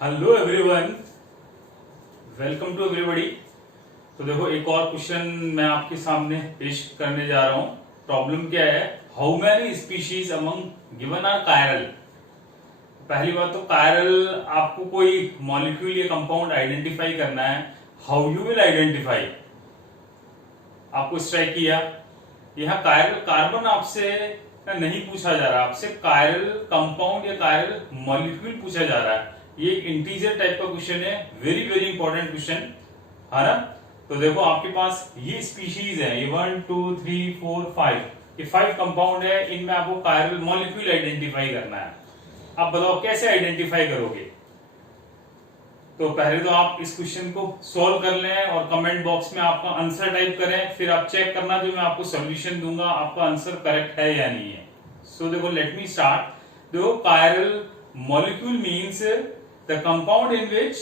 Hello everyone, welcome to everybody. तो देखो एक और क्वेश्चन मैं आपके सामने पेश करने जा रहा हूं। प्रॉब्लम क्या है? How many species among given are chiral. पहली बात तो कायरल आपको कोई मॉलिक्यूल या कंपाउंड आइडेंटिफाई करना है। How you will identify? आपको स्ट्राइक किया यहाँ कायरल कार्बन आपसे नहीं पूछा जा रहा, आपसे कायरल कंपाउंड या कायरल मॉलिक्यूल पूछा जा रहा है। ये एक इंटीजर टाइप का क्वेश्चन है, वेरी वेरी इंपॉर्टेंट क्वेश्चन है ना। तो देखो आपके पास ये स्पीशीज है, ये 1 2 3 4 5, ये 5 कंपाउंड है। इनमें आपको कायरल मॉलिक्यूल आइडेंटिफाई करना है। आप बताओ कैसे आइडेंटिफाई करोगे? तो पहले तो आप इस क्वेश्चन को सॉल्व कर लें और कमेंट बॉक्स में आपका आंसर टाइप करें, फिर आप चेक करना जो मैं आपको सॉल्यूशन दूंगा आपका आंसर करेक्ट है या नहीं है। सो देखो लेट मी स्टार्ट। देखो chiral molecule means the compound in which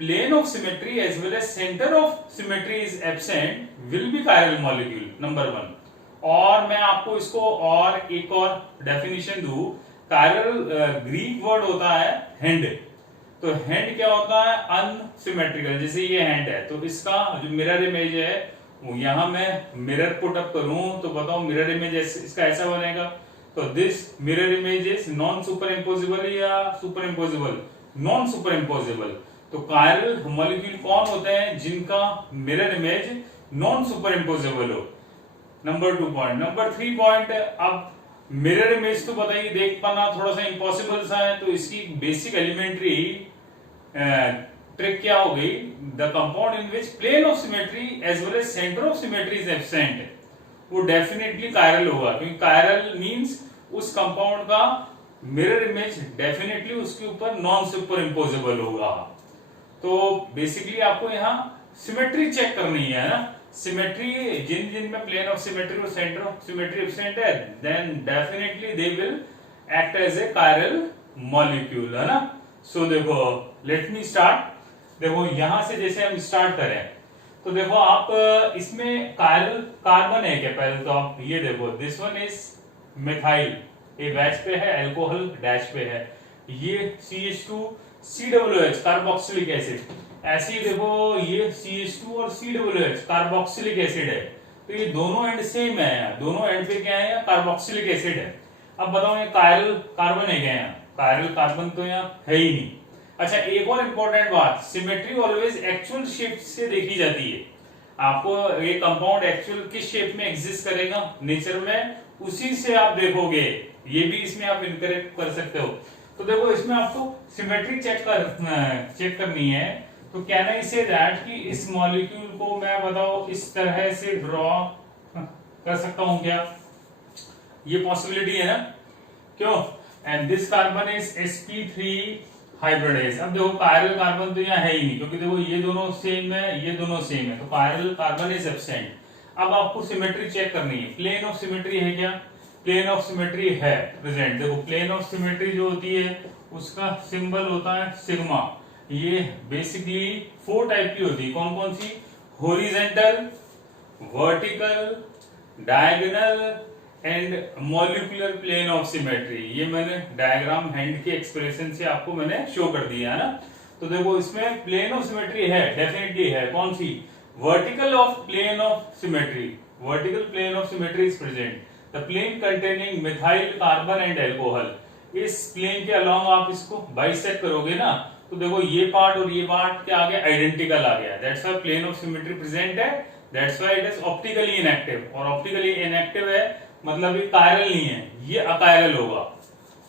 plane of symmetry as well as center of symmetry is absent will be chiral molecule, number 1। और मैं आपको इसको और एक और डेफिनेशन दूं। chiral ग्रीक वर्ड होता है हैंड। तो हैंड क्या होता है? अनसिमेट्रिकल। जैसे ये हैंड है तो इसका जो मिरर इमेज है वो यहां मैं मिरर पुट अप करूं तो बताओ मिरर इमेज इसका ऐसा बनेगा। तो this mirror image is non superimposable या superimposable? Non superimposable. तो कायरल मॉलिक्यूल कौन होते हैं जिनका mirror image non superimposable हो? Number 2 point. नंबर 3 पॉइंट, अब मिरर इमेज तो बताइए देख पाना थोड़ा सा इम्पॉसिबल सा है, तो इसकी बेसिक एलिमेंट्री ट्रिक क्या हो गई? The compound in which plane of symmetry as well as centre of symmetry is absent, वो डेफिनेटली कायरल होगा, क्योंकि कायरल मींस उस कंपाउंड का मिरर इमेज डेफिनेटली उसके ऊपर नॉन सुपर इम्पोजिबल होगा। तो बेसिकली आपको यहाँ सिमेट्री चेक करनी है ना। सिमेट्री जिन जिन में प्लेन ऑफ सिमेट्री और सेंटर ऑफ सिमेट्री एब्सेंट है, then definitely they will act as a chiral molecule, है ना। सो देखो लेट मी स्टार्ट। देखो यहां से जैसे हम स्टार्ट करें तो देखो आप इसमें कायरल कार्बन है क्या? पहले तो आप ये देखो, दिस वन इज मिथाइल, ये वैच पे है, अल्कोहल डैश पे है। ये CH2 COOH कार्बोक्सिलिक एसिड। ऐसे ही देखो ये CH2 और COOH कार्बोक्सिलिक एसिड है। तो ये दोनों एंड सेम है, दोनों एंड पे क्या है? कार्बोक्सिलिक एसिड है। अब बताओ ये कायरल कार्बन है क्या? यहाँ कायरल कार्बन तो यहाँ है ही नहीं। अच्छा एक और इंपॉर्टेंट बात, सिमेट्री ऑलवेज एक्चुअल शेप से देखी जाती है। आपको ये कंपाउंड एक्चुअल किस शेप में एग्जिस्ट करेगा नेचर में, उसी से आप देखोगे। ये भी इसमें आप इनकरेक्ट कर सकते हो। तो देखो इसमें आपको सिमेट्री चेक करनी है। तो कैन आई से दैट कि इस मॉलिक्यूल को मैं बताओ इस तरह से ड्रॉ कर सकता हूं क्या? ये पॉसिबिलिटी है ना, क्यों? And this carbon is sp3 hybridise. अब देखो कायरल कार्बन तो यहाँ है ही नहीं, क्योंकि देखो ये दोनों सेम है, ये दोनों सेम है, तो कायरल कार्बन इज एब्सेंट। अब आपको सिमेट्री चेक करनी है। प्लेन ऑफ सिमेट्री है क्या? प्लेन ऑफ सिमेट्री है प्रेजेंट। देखो प्लेन ऑफ सिमेट्री जो होती है उसका सिंबल होता है सिग्मा। ये बेसिकली 4 टाइप की होती है। कौन कौन सी? Horizontal, vertical, diagonal and molecular plane of symmetry. ये मैंने डायग्राम हैंड के एक्सप्रेशन से आपको मैंने शो कर दिया है ना। तो देखो इसमें प्लेन ऑफ सिमेट्री है, डेफिनेटली है। कौन सी? Vertical of plane of symmetry. Vertical plane of symmetry is present. The plane containing methyl carbon and alcohol. इस प्लेन के अलांग आप इसको बाइसेक्ट करोगे ना, तो देखो ये पार्ट और ये पार्ट क्या आ गया? आइडेंटिकल आ गया। That's why plane of symmetry present है, that's why it is optically inactive. और ऑप्टिकली इनएक्टिव है मतलब ये कायरल नहीं है, ये अकायरल होगा।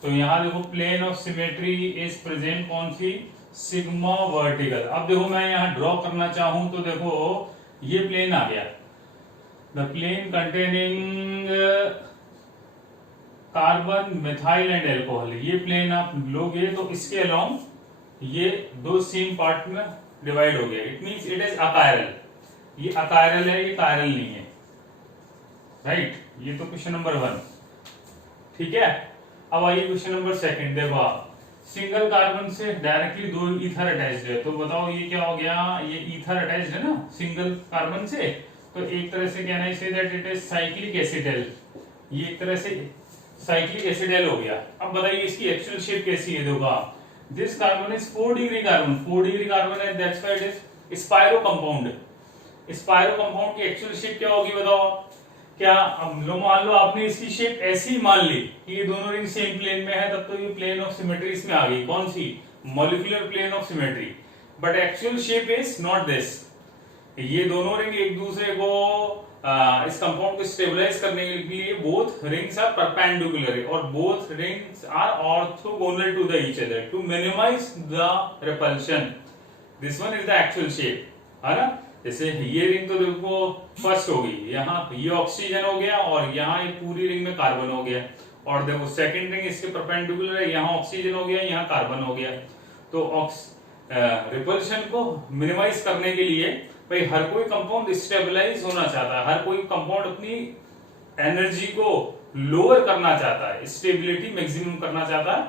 तो यहां देखो plane of symmetry is present कौन सी? Sigma vertical. अब देखो मैं यहां ड्रॉ करना चाहूं तो देखो ये प्लेन आ गया, the plane containing carbon methyl and alcohol. ये प्लेन आप लोगे तो इसके अलोंग ये दो सेम पार्ट में डिवाइड हो गया। It means it is achiral. ये अकायरल है, ये कायरल नहीं है, राइट। ये तो क्वेश्चन नंबर 1, ठीक है। अब आइए क्वेश्चन नंबर 2। देखो आप सिंगल कार्बन से डायरेक्टली 2 ईथर अटैच्ड है, तो बताओ ये क्या हो गया? ये ईथर अटैच्ड है ना सिंगल कार्बन से, तो एक तरह से कहना है that it is cyclic acetal. ये एक तरह से साइक्लिक एसिडल हो गया। अब बताइए इसकी एक्चुअल शेप कैसी है? देखो This carbon is 4 degree carbon. 4 degree carbon है, that's why it is spiro compound. Spiro compound की एक्चुअल शेप क्या होगी बताओ? क्या अब लो मान लो आपने इसकी शेप ऐसी ही मान ली कि ये दोनों रिंग सेम प्लेन में है, तब तो ये प्लेन ऑफ सिमेट्री इसमें आ गई। कौन सी? Molecular plane of symmetry. But actual shape is not this. ये दोनों रिंग एक दूसरे को इस कंपाउंड को स्टेबलाइज करने के लिए बोथ रिंग्स आर परपेंडिकुलर और both rings are orthogonal to the each other to minimise the repulsion. This one is the actual shape, है ना? जैसे ये रिंग तो देखो फर्स्ट होगी, यहाँ ये ऑक्सीजन हो गया और यहाँ ये पूरी रिंग में कार्बन हो गया, और देखो सेकंड रिंग इसके परपेंडिकुलर है, यहाँ ऑक्सीजन हो गया, यहाँ कार्बन हो गया। तो रिपल्शन को मिनिमाइज करने के लिए भाई हर कोई कंपाउंड स्टेबलाइज होना चाहता है, हर कोई कंपाउंड अपनी एनर्जी को लोअर करना चाहता है, स्टेबिलिटी मैक्सिमम करना चाहता है।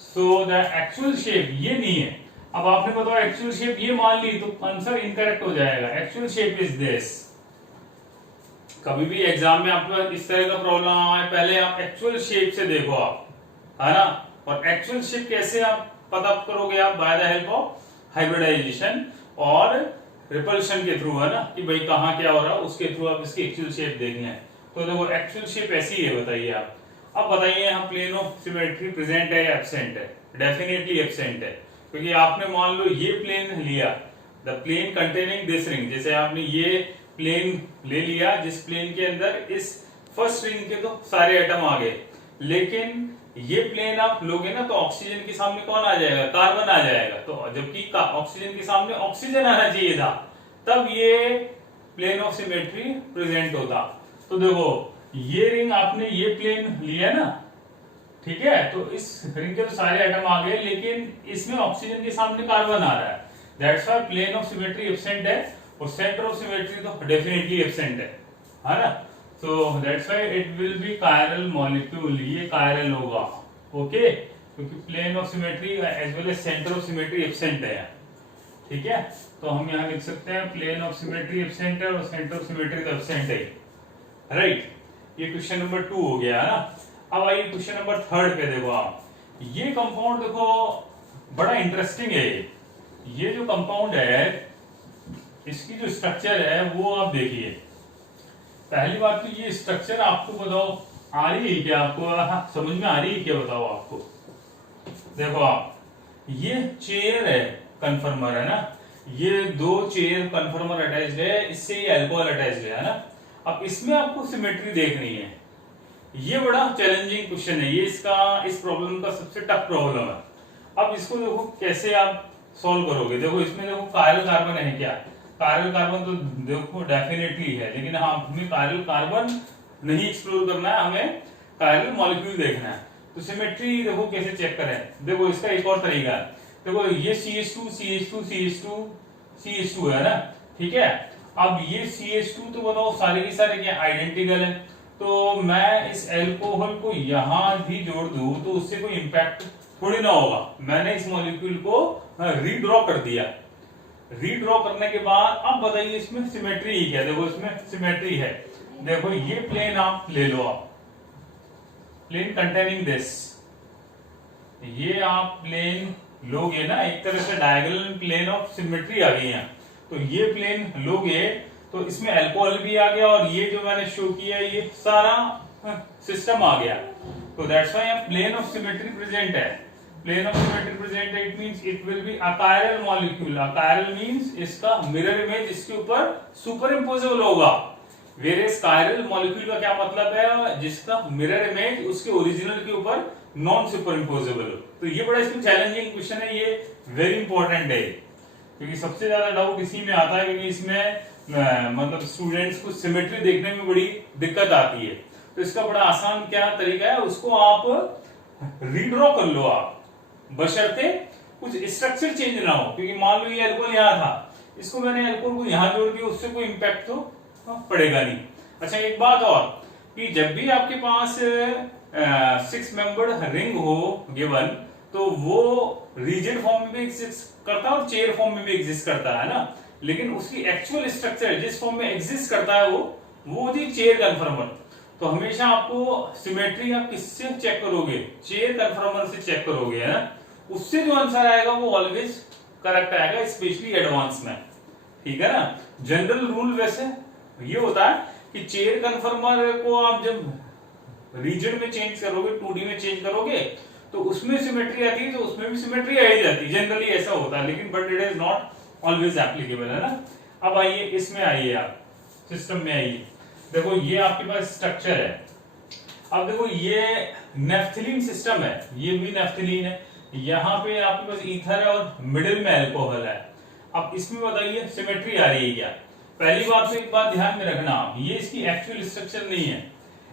सो द एक्चुअल शेप ये नहीं है। अब आपने बताओ एक्चुअल शेप ये मान ली तो आंसर इनकरेक्ट हो जाएगा। Actual shape is this. कभी भी एग्जाम में आपको इस तरह का प्रॉब्लम आए, पहले आप एक्चुअल शेप से देखो आप, है ना? और एक्चुअल शेप कैसे आप पता करोगे? आप by the help of hybridisation और रिपल्शन के थ्रू, है ना? कि भाई कहाँ क्या हो रहा है उसके थ्रू आप इसकी एक्चुअल शेप देखना है। तो देखो एक्चुअल शेप ऐसी है, बताइए आप। अब बताइए यहाँ प्लेन ऑफ सिमेट्री प्रेजेंट है या एब्सेंट है? डेफिनेटली एब्सेंट है, क्योंकि आपने मान लो ये प्लेन लिया, the plane containing this ring, जैसे आपने ये प्लेन ले लिया जिस प्लेन के अंदर इस फर्स्ट रिंग के तो सारे एटम आ गए, लेकिन ये प्लेन आप लोगे ना तो ऑक्सीजन के सामने कौन आ जाएगा? कार्बन आ जाएगा। तो जबकि ऑक्सीजन के सामने ऑक्सीजन आना चाहिए था, तब ये प्लेन ऑफ सिमेट्री प्रेजेंट होता। तो देखो ये रिंग आपने ये प्लेन लिया ना, ठीक है? तो इस रिंग के तो सारे एटम आ गए, लेकिन इसमें ऑक्सीजन के सामने कार्बन आ रहा है। That's why plane of symmetry absent है, और सेंटर ऑफ सिमेट्री तो डेफिनेटली एब्सेंट है ना? So that's why it will be chiral molecule. ये कायरल होगा, ओके? क्योंकि plane of symmetry as well as centre of symmetry absent है, ठीक है? तो हम यहाँ लिख सकते हैं प्लेन ऑफ सिमेट्री एब्सेंट है और सेंटर ऑफ सिमेट्री तो एब्सेंट है, राइट? ये क्वेश्चन नंबर 2 हो गया, है ना? अब आइए क्वेश्चन नंबर 3 पे देखो आप। ये कंपाउंड देखो बड़ा इंटरेस्टिंग है। ये जो कंपाउंड है इसकी जो स्ट्रक्चर है वो आप देखिए। पहली बात तो ये स्ट्रक्चर आपको बताओ आ रही है क्या? आपको समझ में आ रही है क्या? बताओ आपको। देखो आप, ये चेयर है, कन्फर्मर है ना? ये 2 चेयर कन्फर्मर अटैच्ड है, इससे ये अल्कोहल अटैच्ड है ना? अब इसमें आपको सिमेट्री देखनी है। ये बड़ा चैलेंजिंग क्वेश्चन है, ये इस प्रॉब्लम का सबसे टफ प्रॉब्लम है। अब इसको देखो कैसे आप सॉल्व करोगे। देखो इसमें देखो कायरल कार्बन है क्या? कायरल कार्बन तो देखो डेफिनेटली है, लेकिन हमें कायरल कार्बन नहीं एक्सप्लोर करना है, हमें कायरल मॉलिक्यूल देखना है। तो सिमेट्री देखो कैसे चेक करें। देखो इसका एक और तरीका है। देखो ये CH2 CH2 CH2 CH2 है ना, ठीक है? अब ये CH2 तो बताओ सारे के सारे क्या आइडेंटिकल है, तो मैं इस एल्कोहल को यहां भी जोड़ दूं तो उससे कोई इंपैक्ट थोड़ी ना होगा। मैंने इस मॉलिक्यूल को रीड्रॉ कर दिया। रीड्रॉ करने के बाद अब बताइए इसमें सिमेट्री ही क्या? देखो इसमें सिमेट्री है। देखो ये प्लेन आप ले लो, आप प्लेन कंटेनिंग दिस, ये आप प्लेन लोगे ना, एक तरह से डायगोनल प्लेन ऑफ सिमेट्री आ गई है। तो ये प्लेन लोगे तो इसमें अल्कोहल भी आ गया, और ये जो मैंने शो किया ये सारा सिस्टम आ गया। तो that's why plane of symmetry present है। प्लेन ऑफ सिमेट्री प्रेजेंट है, it means it will be achiral molecule. Achiral means इसका मिरर इमेज इसके ऊपर सुपर इंपोजेबल होगा। वेरियस कायरल मॉलिक्यूल का क्या मतलब है? जिसका मिरर इमेज उसके ओरिजिनल के ऊपर नॉन सुपर इंपोजेबल हो। तो ये बड़ा इसमें चैलेंजिंग क्वेश्चन है, ये वेरी इंपॉर्टेंट है, क्योंकि सबसे ज्यादा डाउट इसी में आता है, क्योंकि इसमें मतलब स्टूडेंट्स को सिमेट्री देखने में बड़ी दिक्कत आती है। तो इसका बड़ा आसान क्या तरीका है, उसको आप रीड्रॉ कर लो आप, बशर्ते कुछ स्ट्रक्चर चेंज ना हो। क्योंकि मान लो ये अल्कोहल यहाँ था, इसको मैंने अल्कोहल को यहाँ जोड़ दिया, उससे कोई इंपैक्ट तो पड़ेगा नहीं। अच्छा एक बात और, कि जब भी आपके पास 6 मेंबर्ड रिंग हो गिवन, तो वो रिजिड फॉर्म में भी एग्जिस्ट करता है और चेयर फॉर्म में भी एग्जिस्ट करता है ना, लेकिन उसकी एक्चुअल स्ट्रक्चर जिस फॉर्म में एग्जिस्ट करता है वो थी चेयर कन्फर्मर। तो हमेशा आपको सिमेट्री आप किससे चेक करोगे? चेयर कन्फर्मर से चेक करोगे, है ना? उससे जो आंसर आएगा वो ऑलवेज करेक्ट आएगा, स्पेशली एडवांस में, ठीक है ना। जनरल रूल वैसे ये होता है कि चेयर कन्फर्मर को आप जब रीजन में चेंज करोगे, 2D में चेंज करोगे, तो उसमें सिमेट्री आती है तो उसमें भी सिमेट्री आ ही जाती है, जनरली ऐसा होता है, लेकिन but it is not always applicable, है ना। अब आइए इसमें, आइए आप सिस्टम में आइए, देखो ये आपके पास स्ट्रक्चर है। अब देखो ये नेफ्थलीन सिस्टम है, ये भी नेफ्थलीन है, यहाँ पे आपके पास ईथर है और मिडिल में अल्कोहल है। अब इसमें बताइए सिमेट्री आ रही है क्या? पहली बात तो एक बात ध्यान में रखना, ये इसकी एक्चुअल स्ट्रक्चर नहीं है।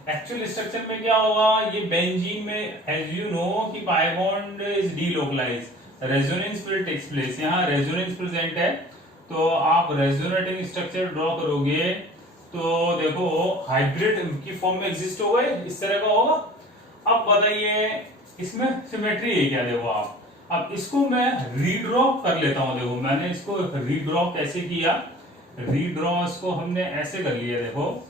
एक्चुअल स्ट्रक्चर में क्या होगा, ये बेंजीन में एज यू नो कि pi bond is delocalised, resonance will takes place, यहाँ रेजोनेंस प्रेजेंट है, तो आप रेजोनेटिंग स्ट्रक्चर ड्रॉ करोगे तो देखो हाइब्रिड की फॉर्म में एग्जिस्ट होगा, इस तरह का होगा। अब बताइए इसमें सिमेट्री है क्या? देखो आप, अब इसको मैं रीड्रॉ कर लेता हूं। देखो मैंने इसको रीड्रॉ कैसे किया, रीड्रॉ इसको हमने ऐसे कर लिया, देखो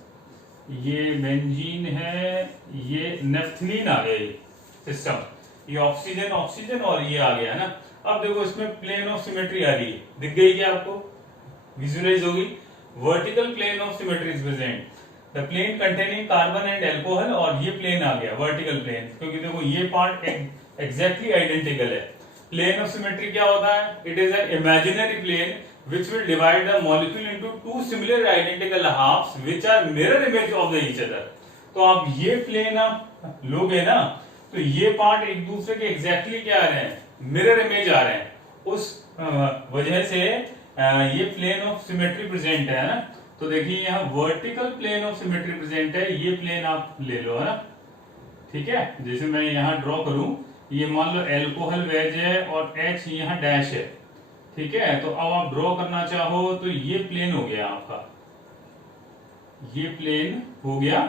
ये बेंजीन है, ये नेफ्थलीन आ गया, ये सिस्टम, ये ऑक्सीजन ऑक्सीजन और ये आ गया ना। अब देखो इसमें प्लेन ऑफ सिमेट्री आ रही है, दिख गई क्या आपको? विजुअलाइज होगी। Vertical plane of symmetry is present, the plane containing carbon and alcohol, और ये प्लेन आ गया वर्टिकल प्लेन, क्योंकि देखो ये पार्ट एग्जैक्टली आइडेंटिकल है। प्लेन ऑफ सिमेट्री क्या होता है? It is an imaginary plane which will divide the molecule into two similar identical halves which are mirror image of the each other। तो आप ये प्लेन आप लोगे ना, तो ये पार्ट एक दूसरे के एग्जैक्टली क्या आ रहे हैं? मिरर इमेज आ रहे हैं, उस वजह से ये प्लेन ऑफ सिमेट्री प्रेजेंट है ना। तो देखिए यहाँ vertical plane of symmetry present है, ये प्लेन आप ले लो, है ना, ठीक है। जैसे मैं यहाँ ड्रॉ करूं, ये मान लो एल्कोहल वेज है और H यहाँ डैश है, ठीक है। तो अब आप ड्रॉ करना चाहो तो ये प्लेन हो गया आपका, ये प्लेन हो गया,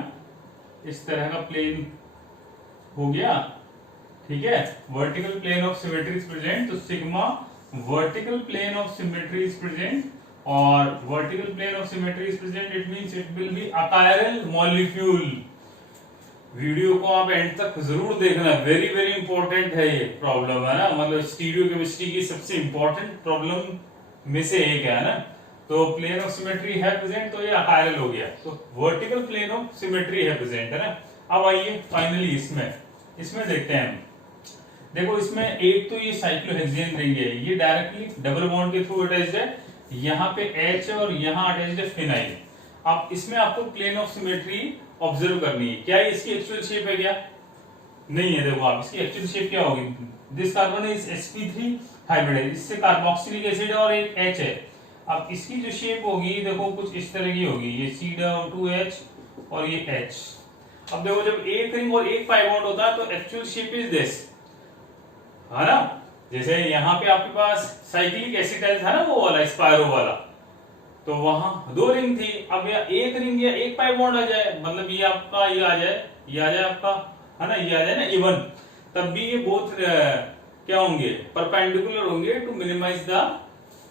इस तरह का प्लेन हो गया, ठीक है। Vertical plane of symmetry is present, तो sigma vertical plane of symmetry is present, और vertical plane of symmetry is present, it means it will be a chiral molecule. Video को आप एंड तक जरूर देखना, वेरी वेरी इंपॉर्टेंट है ये problem, है ना, मतलब स्टीरियो केमिस्ट्री की सबसे इंपॉर्टेंट प्रॉब्लम में से एक है ना। तो प्लेन ऑफ सिमेट्री है प्रेजेंट, तो ये अकायरल हो गया, तो वर्टिकल प्लेन ऑफ सिमेट्री है प्रेजेंट, है ना। अब आइए फाइनली इसमें देखते हैं हम। देखो इसमें एक तो ये साइक्लोहेक्सेन रिंग है, ये डायरेक्टली डबल बॉन्ड के थ्रू अटैच्ड है, यहाँ पे H और यहाँ अटैच्ड है फिनाइल। अब इसमें आपको प्लेन ऑफ सिमेट्री ऑब्जर्व करनी है, क्या इसकी एक्चुअल शेप है क्या? नहीं है। देखो आप इसकी एक्चुअल शेप क्या होगी, this carbon is sp3 hybrid, इससे कार्बोक्सिलिक एसिड और एक H है। अब इसकी जो शेप होगी देखो कुछ इस तरह की होगी, ये C2H और ये H। अब देखो जब एक रिंग और एक पाई बॉन्ड होता है तो एक्चुअल शेप इज दिस, है ना। जैसे यहाँ पे आपके पास साइक्लिक एसिटाइल था ना, वो वाला स्पायरो वाला, तो वहां दो रिंग थी, अब या एक रिंग या एक पाई बॉन्ड आ जाए, मतलब ये आपका ये आ जाए, ये आ जाए आपका, है ना, ये आ जाए ना इवन, तब भी ये बोथ क्या होंगे? परपेंडिकुलर होंगे टू मिनिमाइज द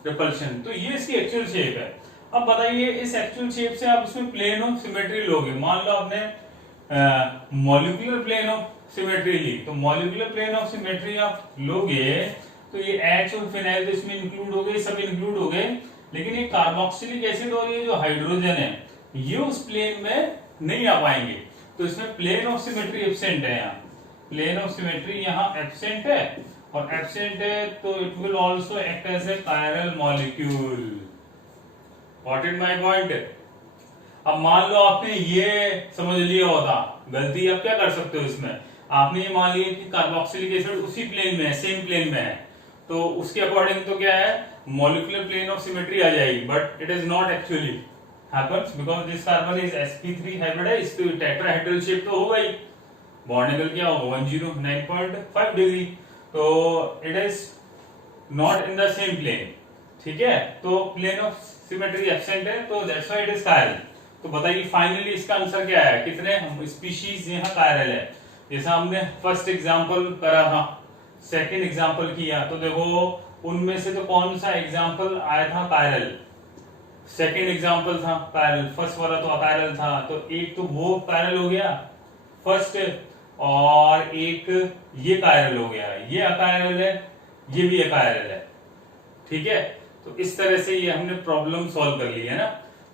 रिपल्शन। तो ये इसकी एक्चुअल शेप है। अब बताइए इस एक्चुअल शेप से आप उसमें प्लेन ऑफ सिमेट्री लोगे, मान लो आपने मॉलिक्यूलर प्लेन ऑफ सिमेट्री ली, तो मॉलिक्यूलर प्लेन ऑफ सिमेट्री आप लोगे तो ये H और फिनाइल तो इसमें इंक्लूड हो गए, सब इंक्लूड हो गए, लेकिन ये कार्बोक्सिलिक एसिड और ये जो हाइड्रोजन है ये उस प्लेन में नहीं आ पाएंगे, तो इसमें प्लेन ऑफ सिमेट्री एब्सेंट है। यहाँ प्लेन ऑफ सिमेट्री यहाँ एब्सेंट है, और एब्सेंट है तो it will also act as a chiral molecule. What is my point? अब मान लो आपने ये समझ लिया होता, गलती आप क्या कर सकते हो इसमें, आपने ये मान लिया कि कार्बोक्सिलिक एसिड उसी प्लेन में है, सेम प्लेन में है, तो उसके अकॉर्डिंग तो क्या है, मॉलिक्यूलर प्लेन ऑफ सिमेट्री आ जाएगी, but it is not actually happens because this carbon is sp3 hybrid है, इसकी टेट्राहेड्रल शेप तो होगा ही, बॉन्ड एंगल क्या होगा 109.5 डिग्री, तो it is not in the same plane, ठीक है। तो प्लेन ऑफ सिमेट्री एब्सेंट है, तो that's why it is chiral. तो बताइए फाइनली इसका आंसर क्या है, कितने स्पीशीज यहाँ कायरल है? जैसा हमने फर्स्ट एग्जांपल करा था, सेकंड एग्जांपल किया, तो देखो उनमें से तो कौन सा एग्जांपल आया था कायरल? सेकंड एग्जांपल था कायरल, फर्स्ट वाला तो अकायरल था, तो एक तो वो कायरल हो गया फर्स्ट, और एक ये कायरल हो गया, ये अकायरल है, ये भी अकायरल है। ठीक है, तो इस तरह से ये हमने प्रॉब्लम सॉल्व कर ली है ना।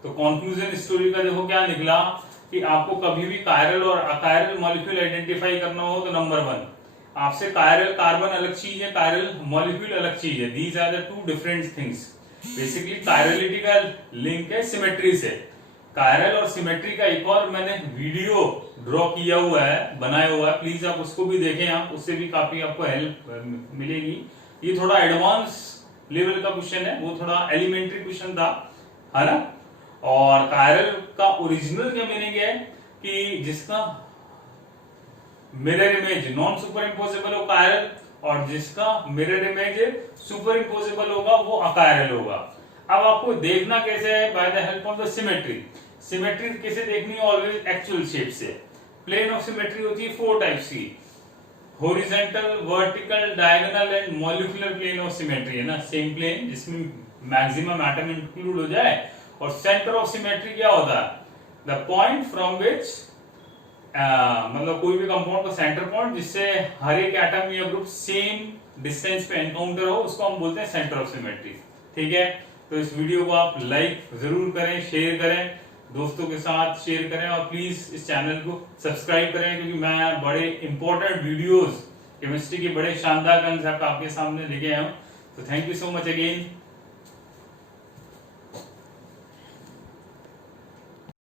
तो कंक्लूजन स्टोरी का देखो क्या निकला कि आपको कभी भी कायरल और अकायरल मॉलिक्यूल आइडेंटिफाई करना हो तो नंबर 1 आपसे कायरल कार्बन अलग चीज है, कायरल मॉलिक्यूल अलग चीज है। These are the two different things. Basically chirality का लिंक है सिमेट्री से। कायरल और सिमेट्री का एक और मैंने वीडियो ड्रॉ किया हुआ है, बनाया हुआ है, प्लीज आप उसको भी देखें, आप उससे भी काफी आपको हेल्प मिलेगी। ये थोड़ा एडवांस लेवल का क्वेश्चन है, वो थोड़ा एलिमेंट्री क्वेश्चन था, है ना। और कायरल का ओरिजिनल क्या मीनिंग है कि जिसका mirror image non super imposable हो कायरल, और जिसका मिरर इमेज सुपर इम्पोजेबल होगा वो अकायरल होगा। अब आपको देखना कैसे है, by the help of the symmetry. Symmetry कैसे देखनी है, ऑलवेज एक्चुअल शेप से। प्लेन ऑफ सिमेट्री होती है 4 टाइप्स की, horizontal, vertical, diagonal and molecular plane of symmetry, है ना। सेम प्लेन जिसमें मैक्सिमम एटम इंक्लूड हो जाए। और सेंटर ऑफ सिमेट्री क्या होता है, द पॉइंट फ्रॉम विच मतलब कोई भी कंपाउंड का सेंटर पॉइंट जिससे हर एक एटम या ग्रुप सेम डिस्टेंस पे एनकाउंटर हो, उसको हम बोलते हैं सेंटर ऑफ सिमेट्री। ठीक है, तो इस वीडियो को आप लाइक जरूर करें, शेयर करें, दोस्तों के साथ शेयर करें, और प्लीज इस चैनल को सब्सक्राइब करें, क्योंकि मैं बड़े इंपॉर्टेंट वीडियोस केमिस्ट्री के बड़े शानदार कंसेप्ट आपके सामने लेके आया हूं। तो thank you so much again.